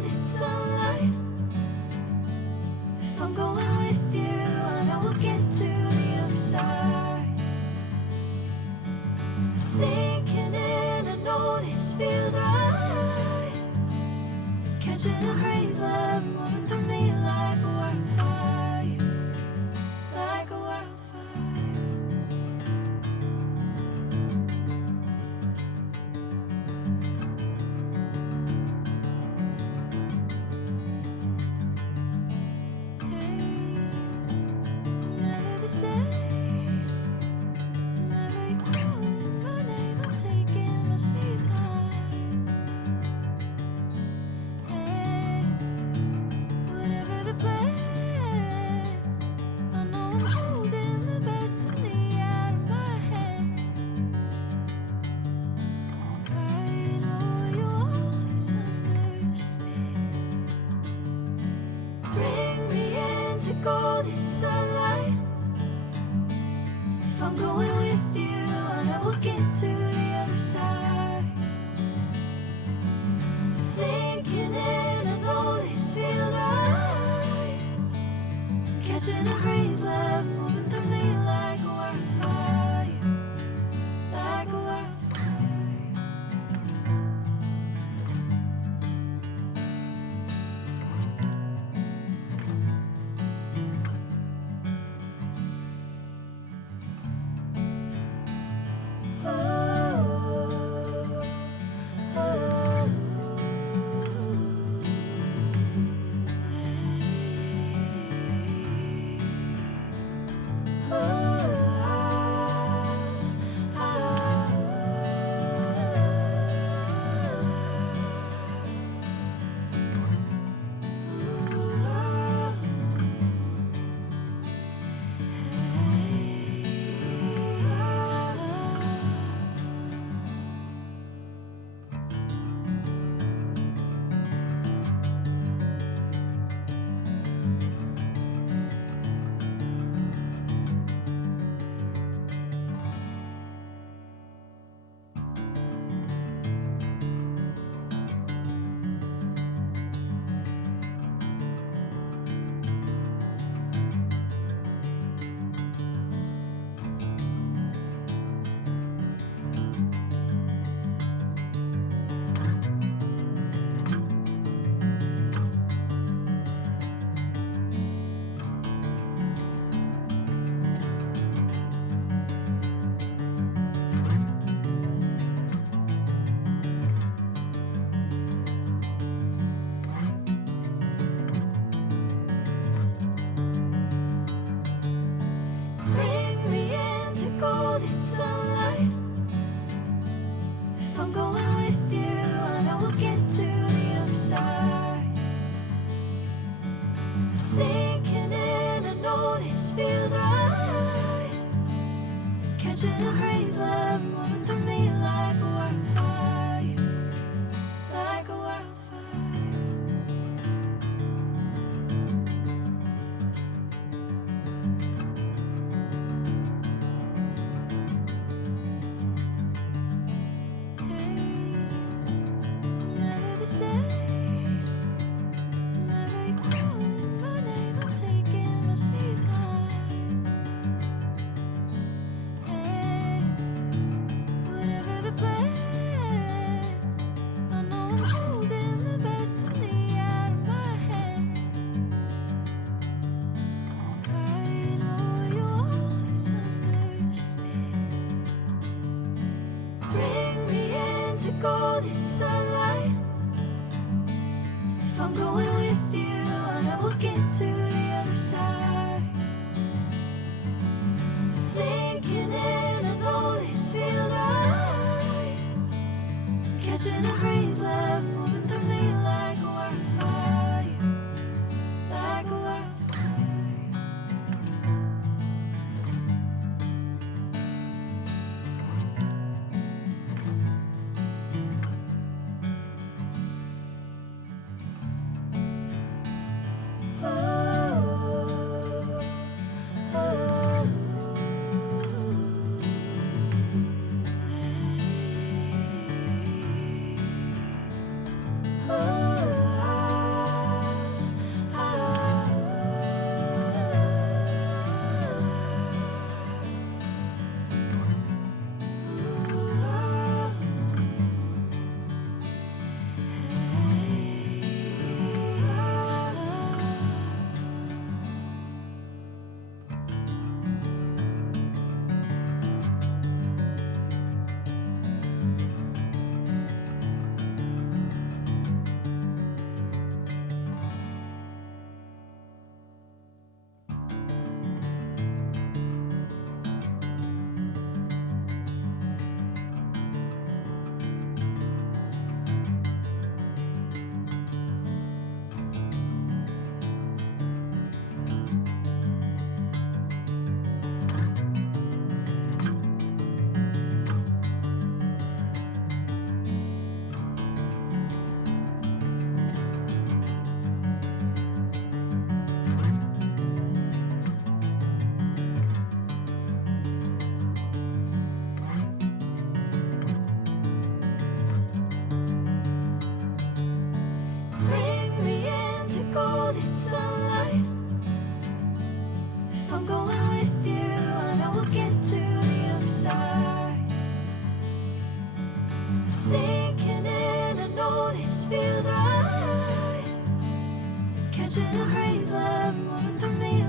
golden sunlight. If I'm going with you, I know we'll get to the other side. Sinking in, I know this feels right. Catching a breeze, love moving through me like a wildfire, like a wildfire. Golden sunlight. If I'm going with you, I know we'll get to the other side. Sinking in, I know this feels right. Catching a breeze, love moving through me like a wildfire, like a wildfire. Golden sunlight. If I'm going with you, I know we'll get to the other side. Sinking in, I know this feels right. Catching a breeze, love moving through me like a wildfire, like a wildfire. Golden sunlight. If I'm going with you, I know we'll get to the other side. Sinking in, I know this feels right. Catching a breeze, love moving through me like a wildfire, like a wildfire. Oh. sunlight. If I'm going with you, I know we'll get to the other side. Sinking in, I know this feels right. Catching a crazy love moving through me